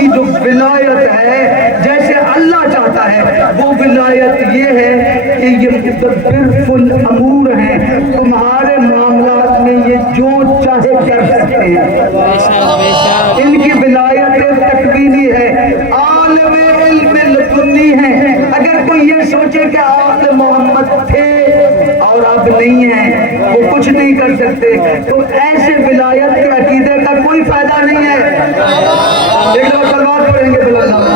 کی جو ولایت ہے جیسے اللہ چاہتا ہے وہ ولایت یہ ہے کہ یہ مدبر الامور ہیں، تمہارے معاملات میں یہ جو چاہے کر سکتے ہیں، ان کی ولایت تکوینی ہے، عالم علم لدنی ہے۔ اگر کوئی یہ سوچے کہ آل محمد تھے اور اب نہیں ہیں، وہ کچھ نہیں کر سکتے، تو ایسے ولایت کے عقیدے کا کوئی فائدہ نہیں ہے۔ ایک لوگ سلوات پڑھیں گے بلند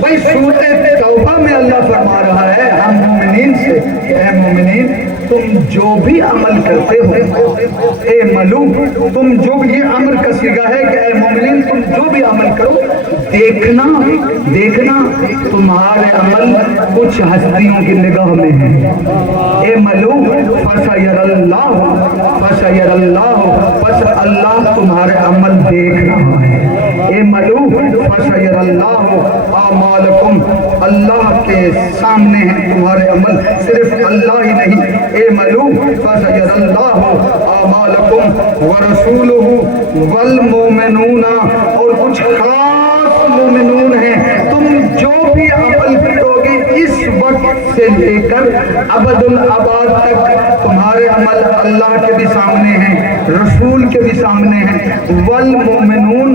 بھائی سورۃ توبہ میں اللہ فرما رہا ہے ہم مومنین سے کہ اے مومنین تم جو بھی عمل کرتے ہو، اے ملوک تم جو بھی، یہ امر کا صیغہ ہے کہ اے مومنین تم جو بھی عمل کرو دیکھنا تمہارے عمل کچھ ہستیوں کی نگاہ میں ہے۔ اے ملوک فسیر اللہ پس اللہ تمہارے عمل دیکھ رہا ہے۔ اے ملوک فسیر اللہ اعمالکم، اللہ کے سامنے ہیں تمہارے عمل، صرف اللہ ہی نہیں۔ اے ملوک فسیر اللہ اعمالکم ورسولہ والمومنون، اور کچھ خاص مومنون ہیں، تم جو بھی عمل کرو گے اس وقت سے لے کر ابد الاباد تک تمہارے عمل اللہ کے بھی سامنے ہیں، رسول کے بھی سامنے ہیں۔ والمومنون،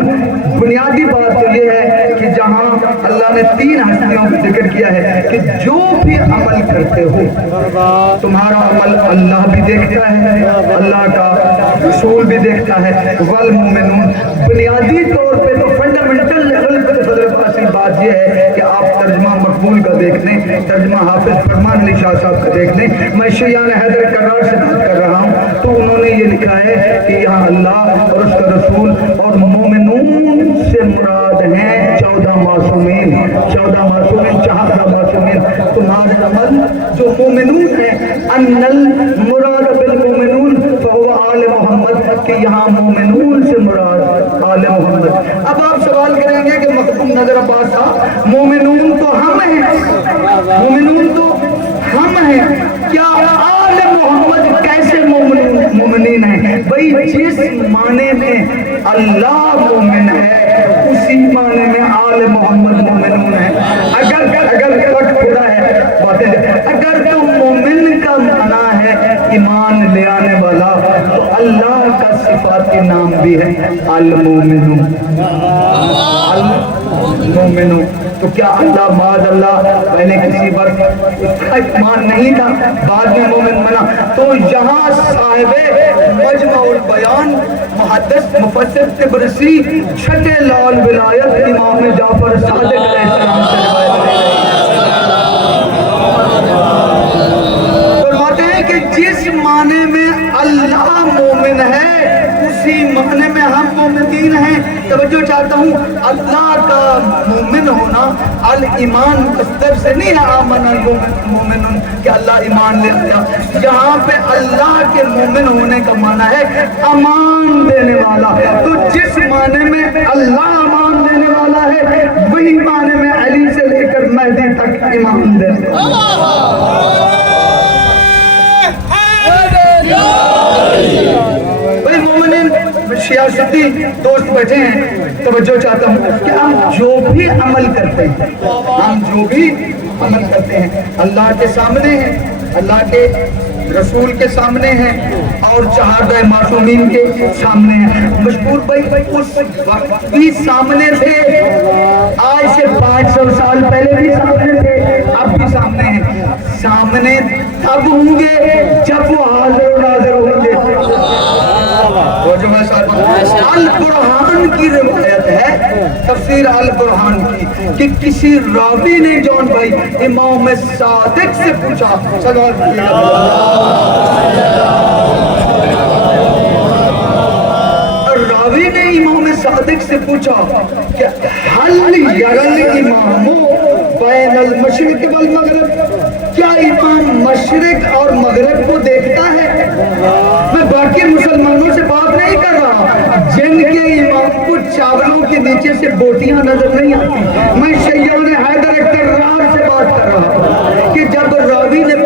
بنیادی بات تو یہ ہے کہ جہاں اللہ نے تین ہستیوں کا ذکر کیا ہے کہ جو بھی عمل کرتے ہو تمہارا عمل اللہ بھی دیکھتا ہے، اللہ کا رسول بھی دیکھتا ہے۔ والمومنون، بنیادی طور پہ تو فنڈامنٹل لیول پہ فضل بات یہ ہے کہ آپ ترجمہ مقبول کا دیکھ لیں، ترجمہ حافظ فرمان علی شاہ صاحب کا دیکھ لیں۔ میں شیعان حیدر کرار سے بات کر رہا ہوں تو انہوں نے یہ لکھا ہے کہ یہاں اللہ اور اس کا رسول اور مومنون سے مراد ہیں 14 معصومین، 14 معصومین، 14 معصومین۔ تمہارے عمل جو مومنون ہیں، ان المراد بالمومنون فهو آل محمد، کہ یہاں مومنون سے مراد آل محمد۔ اب آپ سوال کریں گے کہ مختوم نظر عباس صاحب مومنون تو ہم ہیں، مومنون تو ہم ہیں، کیا آل محمد کیسے مومنین ہیں؟ بھئی جس معنی میں اللہ مومن ہے اسی معنی میں آل محمد مومنون ہیں۔ اگر خدا ہے باتیں، اگر تو مومن کا معنی ہے ایمان لے آنے والا تو اللہ کا صفاتی نام بھی ہے المومنون، المومنون۔ تو کیا اللہ معاذ اللہ پہلے کسی وقت اس کا ایمان نہیں تھا، بعد میں مومن بنا؟ تو یہاں صاحب مجمع البیان محدث مفسر طبرسی چھٹے لال ولایت امام جعفر صادق علیہ السلام سے روایت فرماتے ہیں کہ جس معنی میں اللہ مومن ہے اسی معنی میں ہم مومنین ہیں۔ توجہ چاہتا ہوں، اللہ کا مومن ہونا الایمان مصدر سے نہیں ہے آمن المومن کہ اللہ ایمان لے آیا، یہاں پہ اللہ کے مومن ہونے کا معنی ہے امان دینے والا۔ تو جس معنی میں اللہ امان دینے والا ہے وہی معنی میں علی سے لے کر مہدی تک ایمان دینے والا۔ بھئی مومنین سیاسی دوست بیٹھے ہیں، توجہ چاہتا ہوں کہ ہم جو بھی عمل کرتے ہیں، ہم جو بھی عمل کرتے ہیں اللہ کے سامنے ہیں، اللہ کے رسول کے سامنے ہیں اور چہارہ معصومین کے سامنے ہیں۔ مشکور بھائی اس وقت بھی سامنے تھے، آج سے 500 سال پہلے بھی سامنے تھے، اب بھی سامنے ہیں۔ سامنے تب ہوں گے جب وہ حاضر و ناظر ہوں گے۔ البرہان کی روایت ہے، تفسیر البرہان کی، کہ کسی راوی نے جون بھائی امام صادق سے پوچھا، راوی نے امام صادق سے پوچھا کہ حل یرل امام بین المشرق والمغرب، کیا امام مشرق اور مغرب کو دیکھتا ہے؟ میں باقی مسلمانوں سے بات نہیں کر رہا جن کے امام کو چاولوں کے نیچے سے بوٹیاں نظر نہیں آتی، میں شیعان حیدر کرار سے بات کر رہا ہوں کہ جب راوی نے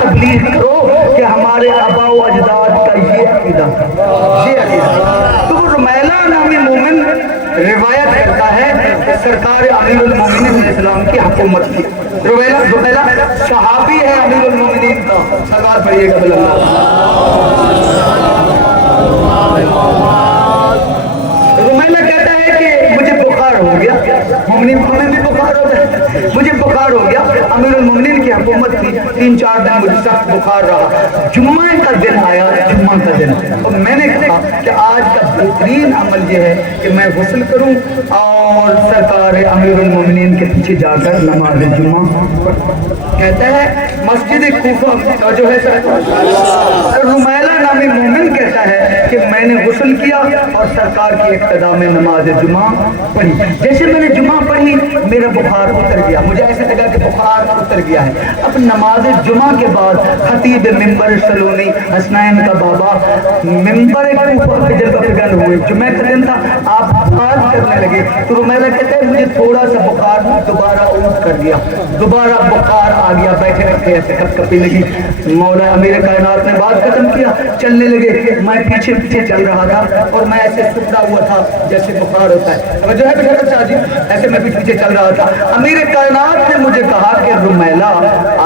تبلیغ کرو کہ ہمارے آبا و اجداد کا یہ عقیدہ تو وہ رمیلہ نامی مومن روایت کرتا ہے کہ سرکار امیر المومنین علیہ السلام کی حکومت کی. رمیلہ صحابی ہے امیر المومنین کا. سلوات پڑھیے گا صلی اللہ. رمیلہ کہتا ہے کہ مجھے بخار ہو گیا. مومنین کو بھی بخار ہو گیا. مجھے بخار ہو گیا. امیر المومنین کی حکومت تھی. 3-4 دن مجھے سخت بخار رہا. جمعہ کا دن آیا. جمعہ کا دن اور میں نے کہا کہ آج کا بہترین عمل یہ ہے کہ میں غسل کروں اور سرکار امیر المومنین کے پیچھے جا کر نماز جمعہ کہتا ہے. مسجد کوفہ جو ہے رمیلہ نامی مومن کہتا ہے کہ میں نے غسل کیا اور سرکار کی اقتداء میں نماز جمعہ پڑھی. جیسے میں نے جمعہ پڑھی میرا بخار اتر گیا. مجھے ایسے لگا کہ بخار اتر گیا ہے. اب نماز جمعہ کے بعد خطیب ممبر سلونی حسنین کا بابا ممبر کوفہ پہ جلوہ فکر ہوئے. جمعہ کا دن تھا. آپ بات کرنے لگے تو رمیلہ کہتے ہیں مجھے تھوڑا سا بخار دوبارہ اونٹ کر گیا. دوبارہ بخار آ گیا. بیٹھے رکھے ایسے کپ کپی لگی. مولا امیر کائنات نے بات ختم کیا. چلنے لگے. میں پیچھے پیچھے چل رہا تھا اور میں ایسے سکڑا ہوا تھا جیسے بخار ہوتا ہے. جو ہے بشرط شاہ جی ایسے میں پیچھے پیچھے چل رہا تھا. امیر کائنات نے مجھے کہا کہ رمیلہ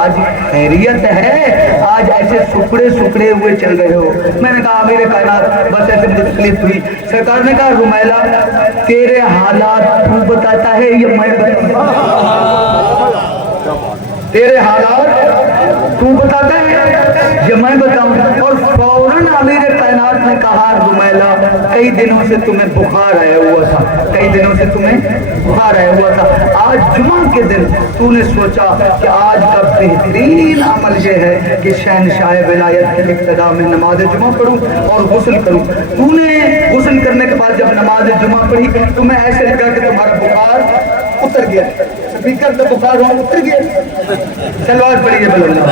آج خیریت ہے. آج ایسے سکڑے سکڑے ہوئے چل رہے ہو. میں نے کہا امیر کائنات بس ایسے مجھے تکلیف ہوئی. سرکار نے کہا رمیلہ تیرے حالات تو بتاتا ہے یا میں بتاتا؟ تیرے حالات تو بتاتا ہے یا میں بتاؤں؟ اور فوراً امیر کائنات نے کہا رمیلہ کئی دنوں سے تمہیں بخار آیا ہوا تھا. کئی دنوں سے تمہیں بخار آیا ہوا تھا. آج جمعہ کے دن تو نے سوچا کہ آج کا بہترین عمل یہ ہے کہ شہنشاہ ولایت کی اقتداء میں نماز جمعہ پڑھوں اور غسل کروں. تو نے غسل کرنے کے بعد جب نماز جمعہ پڑھی تمہیں ایسے لگا کہ تمہارا بخار اتر گیا. سپیکر تو بخار ہوا اتر گیا. سلوات پڑھیے بل اللہ.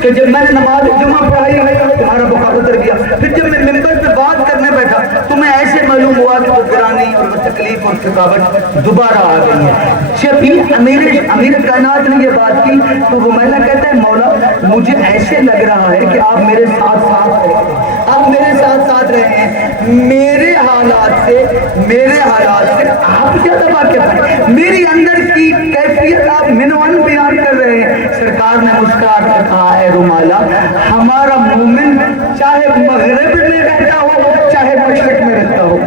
کہ جب میں نے نماز جمعہ پڑھائی تمہارا بخار اتر گیا. پھر جب میں ممبر پہ بات کرنے بیٹھا تمہیں ایسے معلوم ہوا کہ وہ گرانی اور وہ تکلیف اور تھکاوٹ دوبارہ آ گئی ہے. جب امیر کائنات نے یہ بات کی تو رمیلہ کہتا ہے مولا مجھے ایسے لگ رہا ہے کہ آپ میرے ساتھ ساتھ رہے ہیں. آپ میرے ساتھ ساتھ رہے ہیں. میرے حالات سے آپ زیادہ واقف ہیں. میری اندر کی کیفیت آپ منوان بیان کر رہے ہیں. سرکار نے مسکرا کر کہا ہے رمیلہ ہمارا مومن چاہے مغرب میں رہتا ہو چاہے مشرق میں رہتا ہو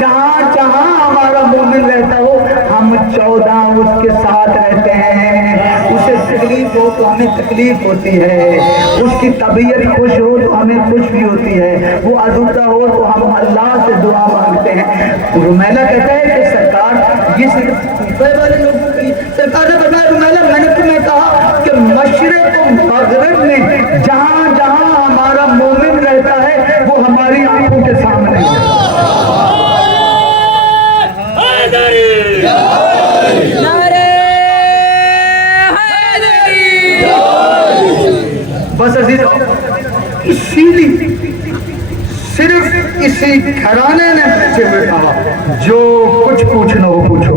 جہاں جہاں ہمارا مومن رہتا ہو ہم 14 اس کے ساتھ رہتے ہیں. اسے تکلیف ہو تو ہمیں تکلیف ہوتی ہے. اس کی طبیعت خوش ہو تو ہمیں خوش بھی ہوتی ہے. وہ آزودہ ہو تو ہم اللہ سے دعا مانگتے ہیں. رمیلہ کہتا ہے کہ سرکار یہ صرف والے لوگوں کی. سرکار نے بتایا رمیلہ میں نے تمہیں کہا کہ مشرق و مغرب میں جہاں جہاں ہمارا مومن رہتا ہے وہ ہماری آنکھوں کے سامنے ہے. بس عزیز اسی لیے صرف اسی گھرانے نے بچے میں کہا جو کچھ پوچھنا ہو پوچھو.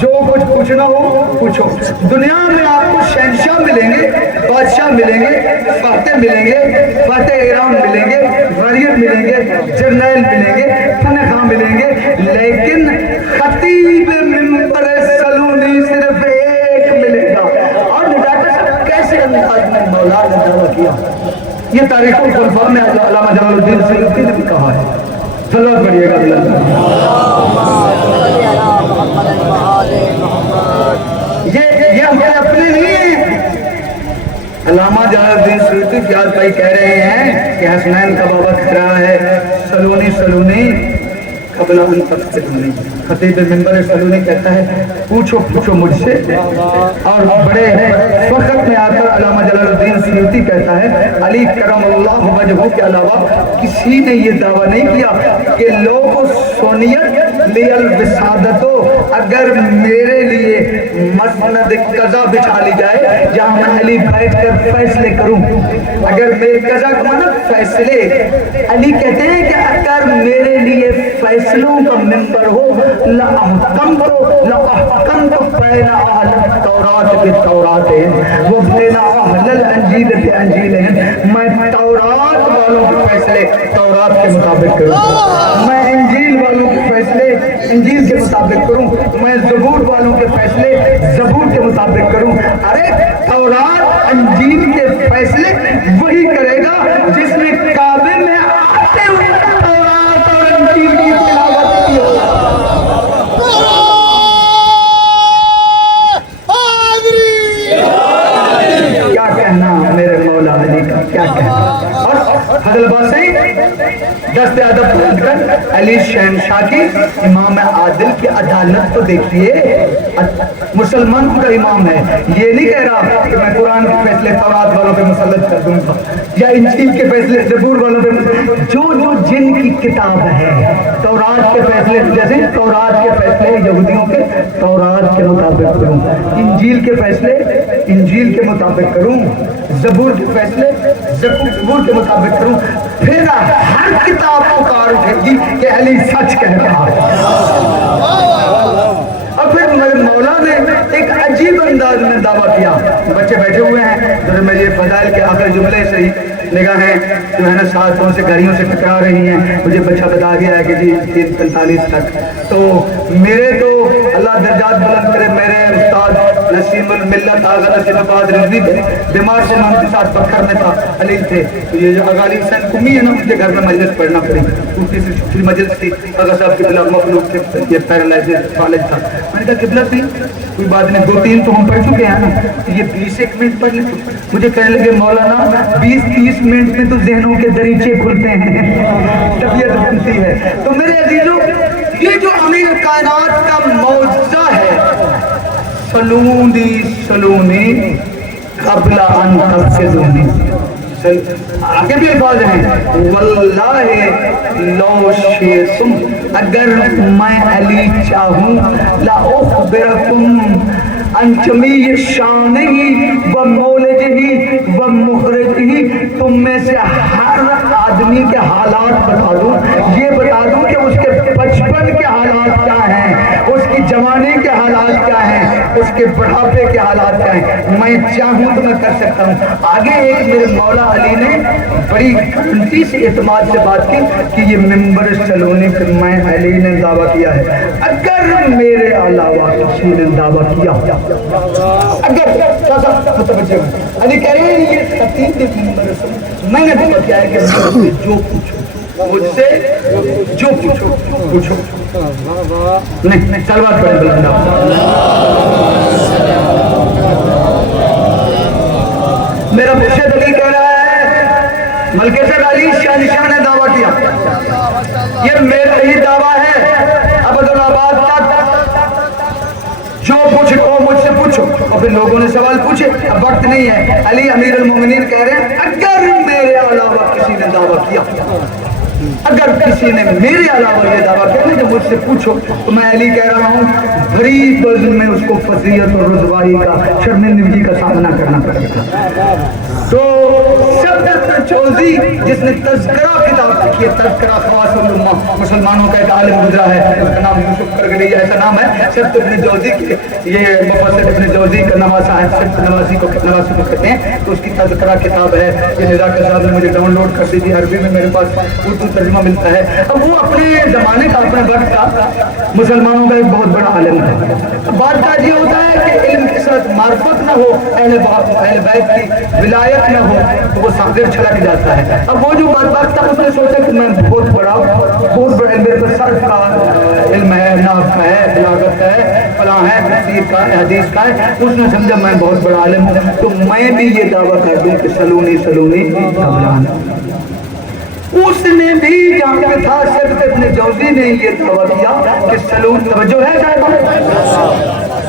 جو کچھ پوچھنا ہو پوچھو. دنیا میں آپ کو شہنشاہ ملیں گے, بادشاہ ملیں گے, فاتح ملیں گے, فاتح ایران ملیں گے, غریب ملیں گے, جرنیل ملیں گے, خانخواہ ملیں گے, لیکن خطیب ممبر سلونی صرف ایک ملے گا. اور نجاکت صاحب کیسے انداز میں مولا نے دعویٰ کیا. یہ تاریخ الخلفاء میں علامہ جلال الدین سیوطی نے بھی کہا ہے. صلوات پڑھیے گا یہ ہمارے اپنے نہیں ہیں. علامہ جلال الدین سیوطی فیاض بھائی کہہ رہے ہیں کہ حسنین کا بابا کہہ رہا ہے سلونی قبل ان تفتنونی. خطیب منبر سلونی کہتا ہے پوچھو پوچھو مجھ سے. اور بڑے فخر میں آ کر علامہ جلال الدین سیوطی کہتا ہے علی کرم اللہ وجہہ کے علاوہ کسی نے یہ دعویٰ نہیں کیا کہ لوگ سنیت لیل وسادتو اگر میرے لیے مسند قضا بچھا لی جائے جہاں میں علی بیٹھ کر فیصلے کروں. اگر میرے قضا کا مطلب فیصلے, علی کہتے ہیں کہ اگر میرے لیے فیصلوں کا منبر ہو لَأَحْكَمْتُ بَيْنَ أَهْلِ التَّوْرَاةِ بِالتَّوْرَاةِ وَبَيْنَ أَهْلِ الْإِنْجِيلِ بِإِنْجِيلِهِمْ. میں تورات والوں کے فیصلے تورات کے مطابق کروں, میں انجیل والوں کے فیصلے انجیل کے مطابق کروں, میں زبور والوں کے فیصلے زبور کے مطابق کروں. ارے تورات انجیل کے فیصلے وہی کرے گا جس نے کعبے میں آتے ہوئے تورات اور انجیل کی تلاوت کی ہو. کیا کہنا میرے مولا علی کا, کیا کہنا. اور فضل باسری دست ادب پڑھ کر علی شہنشاہ کی امام عادل کی عدالت کو دیکھیے. مسلمان کا امام ہے, یہ نہیں کہہ رہا کہ میں قرآن کے فیصلے تورات والوں پہ مسلط کر دوں گا یا انجیل کے فیصلے زبور والوں پہ. جو جن کی کتاب ہے تورات کے فیصلے, جیسے تورات کے فیصلے یہودیوں کے تورات کے مطابق کروں, انجیل کے فیصلے انجیل کے مطابق کروں, زبور کے فیصلے زبور کے مطابق کروں. پھر ہر کتاب پکار اٹھے گی کہ علی سچ کہہ رہا ہے. اور پھر میرے مولا نے ایک عجیب انداز میں دعویٰ کیا. بچے بیٹھے ہوئے ہیں, جو میرے فضائل کے آخر جملے سے ہی نگاہیں جو ہے نا ساتھوں سے گھڑیوں سے ٹکرا رہی ہیں. مجھے بچہ بتا گیا ہے کہ جی 3:45 تک. تو میرے تو اللہ درجات بلند کرے, میرے استاد نسیم الملت آغا نسیم آباد رضوی بیمار سے میں ان کے ساتھ پتھر میں تھا, علیل تھے. یہ جو آغا علی حسین کمی ہے نا, مجھے گھر میں مجلس پڑھنا پڑی, دوسری سے چھوٹی مجلس تھی. آغا صاحب کے بلا مخلوق تھے, یہ پیرالائزڈ فالج تھا. میں نے کہا قبلہ تھی کوئی بات نہیں, 2-3 تو ہم پڑھ چکے ہیں نا, یہ 20-1 منٹ پڑھ لیں. مجھے کہنے لگے مولانا 20-30 منٹ میں تو ذہنوں کے دریچے کھلتے ہیں, طبیعت بنتی ہے. تو میرے عزیزوں, یہ جو امیر کائنات کا معجزہ ہے, سلونی سلونی قبل ان تفقدونی. آگے بھی الفاظ ہیں واللہ لو شئتم, اگر میں علی چاہوں لا اخبرکم ان جمیع شانہ و مولدہ و مخرجہ, تم میں سے ہر آدمی کے حالات بتا دوں, یہ بتا دوں کہ اس کے بچپن کے حالات کیا ہیں, اس کی جوانی کے حالات کیا ہیں, اس کے بڑھاپے کے حالات کیا ہیں. میں چاہوں تو میں کر سکتا ہوں. آگے ایک میرے مولا علی نے بڑی گارنٹی سے اعتماد سے بات کی کہ یہ منبر سلونے پر میں علی نے دعویٰ کیا ہے, اگر میرے علاوہ کسی نے دعویٰ کیا, اگر متوجہ علی کہہ رہے ہیں یہ خطیب منبر میں نے دعویٰ کیا ہے کہ جو پوچھو مجھ سے جو پوچھو پوچھو. نہیں سلوات پڑھیں بلندہ. میرا مرشد علی کہہ رہا ہے, ملکہ سے علی شہنشاہ نے دعویٰ کیا, یہ میرا ہی دعویٰ ہے ابدالآباد تک, جو پوچھو مجھ سے پوچھو. اور پھر لوگوں نے سوال پوچھے, اب وقت نہیں ہے. علی امیر المومنین کہہ رہے ہیں اگر میرے علاوہ کسی نے دعویٰ کیا, اگر کسی نے میرے علاوہ یہ دعویٰ کیا کہ مجھ سے پوچھو, تو میں علی کہہ رہا ہوں بڑی بزم میں اس کو فضیحت اور رسوائی کا, شرمندگی کا سامنا کرنا پڑے گا. تو صدر چوزی جس نے تذکرہ کتاب لکھی ہے, تذکرہ خواص الامہ, مسلمانوں کا ایک عالم گزرا ہے, اس کا نام یوسف کرگلی ایسا نام ہے, صدر ابن جوزی کے, یہ مفسر ابن جوزی کا نواسہ ہے, صدر نواسی کو کہتے ہیں. تو اس کی تذکرہ کتاب ہے, یہ نزاکت صاحب نے مجھے ڈاؤن لوڈ کر دی تھی, عربی میں میرے پاس اردو ترجمہ ملتا ہے. اب وہ اپنے زمانے کا, اپنے وقت کا مسلمانوں کا ایک بہت بڑا عالم ہے. بات کا یہ ہوتا ہے کہ علم کے ساتھ معرفت نہ ہو, اہل بیت کی ولایت نہ ہو, تو وہ صادر چھلک جاتا ہے. اب وہ جو بات تھا, اس نے سوچا کہ میں بہت بڑا علم, میرے پاس صرف کا علم ہے, نحو کا ہے, بلاغت کا ہے, فلاں ہے, تفسیر کا ہے, حدیث کا ہے. اس نے سمجھا میں بہت بڑا عالم ہوں, تو میں بھی یہ دعویٰ کر دوں کہ سلونی سلونی قبل ان. اس نے بھی جہاں پہ تھا صرف ابن ابن جوزی نے یہ دعویٰ کیا کہ سلون توجہ ہے صاحب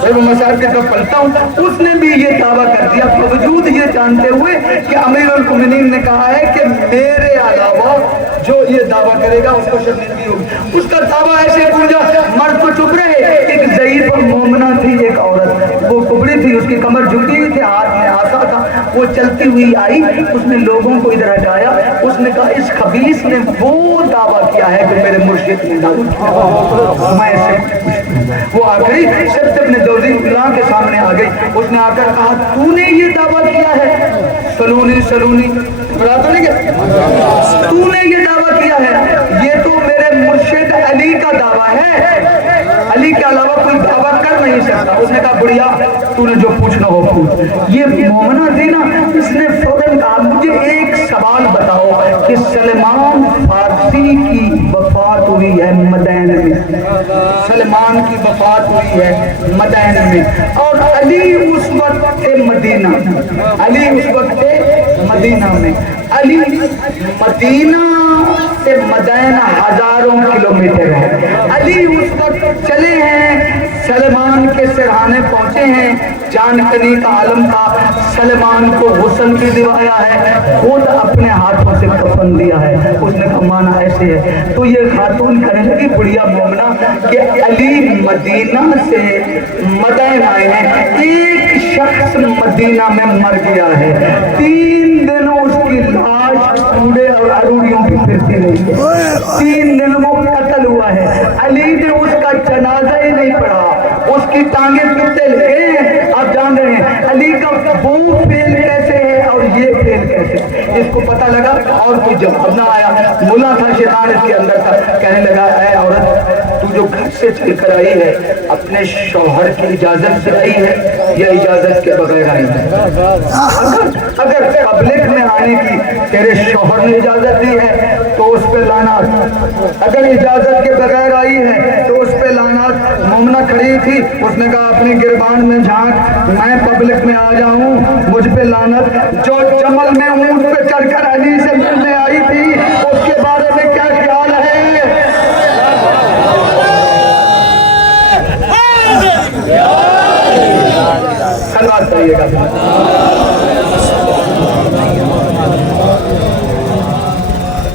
میں مسائل کی طرف پلتا ہوں، اس نے بھی یہ دعویٰ کر دیا باوجود یہ جانتے ہوئے کہ امیر المومنین نے کہا ہے کہ میرے علاوہ جو یہ دعویٰ کرے گا اس کو شرمندگی ہوگی۔ اس کا دعویٰ ایسے پوچھا، مرد تو چپ رہے، ایک ضعیف مومنہ تھی ایک عورت، وہ کبڑی تھی، اس کی کمر جھکی ہوئی تھی، ہاتھ میں آسا تھا، وہ چلتی ہوئی آئی، اس نے لوگوں کو ادھر ہٹایا، اس نے کہا اس خبیث نے وہ دعویٰ کیا ہے کہ میرے مرشد نے دعویٰ کیا، میں اسے وہ آ گئی سب اپنے دوزی اللہ کے سامنے آ گئی، اس نے آ کر کہا تو نے یہ دعویٰ کیا ہے سلونی سلونی بڑا تو نہیں کیا تو نے یہ دعویٰ کیا ہے، یہ تو میرے مرشد علی کا دعویٰ ہے، علی کے علاوہ کوئی دعویٰ کر نہیں سکتا۔ اس نے کہا بڑھیا تو نے جو پوچھنا ہو پوچھ۔ یہ مومنہ تھی نا، اس نے فوراً کہا مجھے ایک سوال بتاؤ کہ سلمان فارسی کی وفات ہوئی ہے مدین میں، سلمان کی وفات ہوئی ہے مدین میں، اور علی اس وقت تھے مدینہ، علی اس وقت تھے مدینہ میں، علی مدینہ سے مدینہ ہزاروں کلومیٹر ہے، علی اس وقت چلے ہیں، سلمان کے سرحانے پہنچے ہیں، جان کنی کا عالم تھا، سلمان کو غسل بھی دلوایا ہے، خود اپنے ہاتھوں سے کفن دیا ہے۔ اس نے کہا مانا ایسے ہے، تو یہ خاتون کہنے لگی بڑھیا مومنہ کہ علی مدینہ سے مدین آئے ہیں، ایک شخص مدینہ میں مر گیا ہے، 3 دن اس کی لاش کوڑے اور اروڑیوں کی پھرتی رہی ہے، 3 دن وہ قتل ہوا ہے، علی نے اس کا جنازہ ہی نہیں پڑھا، اس کی ٹانگیں ٹوٹے لگے۔ آپ جان رہے ہیں علی کا وہ فیل کیسے ہے اور یہ فیل کیسے ہے، اس کو پتہ لگا اور کوئی جواب نہ آیا، ملا تھا شیطان اس کے اندر تھا، کہنے لگا اے عورت تو جو گھر سے چل کر آئی ہے اپنے شوہر کی اجازت سے آئی ہے یا اجازت کے بغیر آئی ہے؟ اگر پبلک میں آنے کی تیرے شوہر نے اجازت دی ہے تو اس پہ لعنت، اگر اجازت کے بغیر آئی ہے تو اس پہ لعنت۔ مومنہ کھڑی تھی، اس نے کہا اپنے گربان میں جھانک، میں پبلک میں آ جاؤں مجھ پہ لعنت۔ جو جمل میں اونٹ پہ چڑھ کر علی سے ملنے آئی تھی اس کے بارے میں کیا خیال ہے؟ سلوات کریے گا۔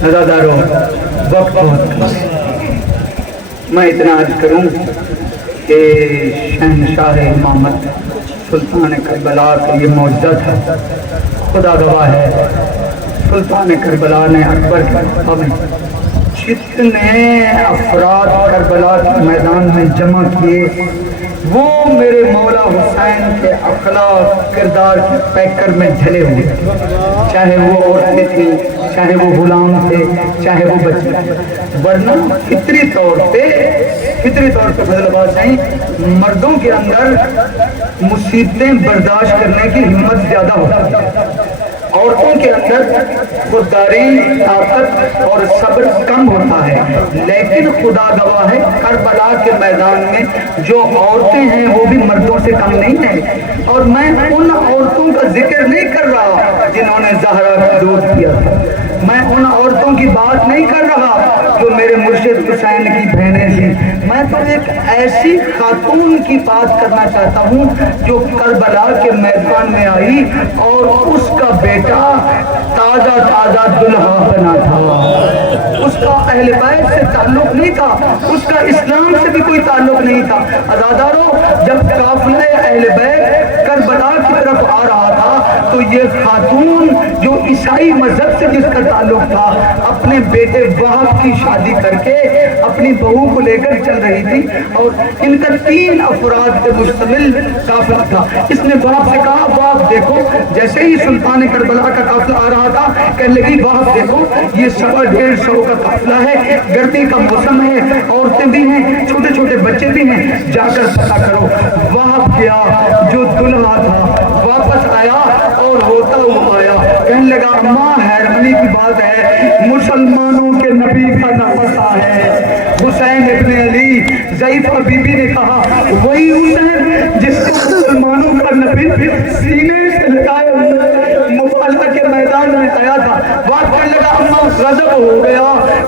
نظرداروں وقت بہت میں اتنا عرض کروں کہ شہنشاہ امامت سلطان کربلا کا یہ معجزہ تھا، خدا گواہ ہے سلطان کربلا نے اکبر کے مقابلے میں جتنے افراد کربلا کے میدان میں جمع کیے وہ میرے مولا حسین کے اخلاق کردار کے پیکر میں ڈھلے ہوئے، چاہے وہ عورتیں تھیں، چاہے وہ غلام تھے، چاہے وہ بچے، ورنہ فطری طور پہ فضل آباد صحیح مردوں کے اندر مصیبتیں برداشت کرنے کی ہمت زیادہ ہوتی ہے، عورتوں کے اندر خودداری طاقت اور صبر کم ہوتا ہے، لیکن خدا گواہ ہے کربلا کے میدان میں جو عورتیں ہیں وہ بھی مردوں سے کم نہیں ہیں، اور میں ان عورتوں کا ذکر نہیں کر رہا جنہوں نے زہرا کا دودھ پیا تھا، میں ان عورتوں کی بات نہیں کر رہا جو میرے مرشد حسین کی بہنیں تھیں، میں تو ایک ایسی خاتون کی بات کرنا چاہتا ہوں جو کربلا کے میدان میں آئی اور اس کا بیٹا تازہ دلہا بنا تھا، اس کا اہل بیت سے تعلق نہیں تھا، اس کا اسلام سے بھی کوئی تعلق نہیں تھا۔ عزاداروں جب قافلہ اہل بیت کربلا کی طرف آ رہا تھا تو یہ خاتون جو عیسائی مذہب سے جس کا تعلق تھا اپنے بیٹے وہب کی شادی کر کے اپنی بہو کو لے کر چل رہی تھی، اور ان کا 3 افراد سے مشتمل قافلہ تھا۔ اس نے وہب سے کہا وہب دیکھو، جیسے ہی سلطان کربلا کا قافلہ آ رہا تھا کہنے لگی وہب دیکھو یہ 150 کا قافلہ ہے، گرمی کا موسم ہے، عورتیں بھی ہیں، چھوٹے چھوٹے بچے بھی ہیں، جا کر پتہ کرو۔ وہب گیا، جو دلہا تھا واپس آیا اور ہوتا ہوا آیا، کہنے لگا ماں حیرانی کی بات ہے مسلمانوں کے نبی کا نفسہ ہے حسین ابن علی۔ ضعیفہ بی بی نے کہا وہی حسین جس کو مسلمانوں کا نبی سینے سے لٹائے مبالغہ کے میدان میں آیا تھا۔ بات کرنے لگا اماں غضب ہو گیا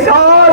7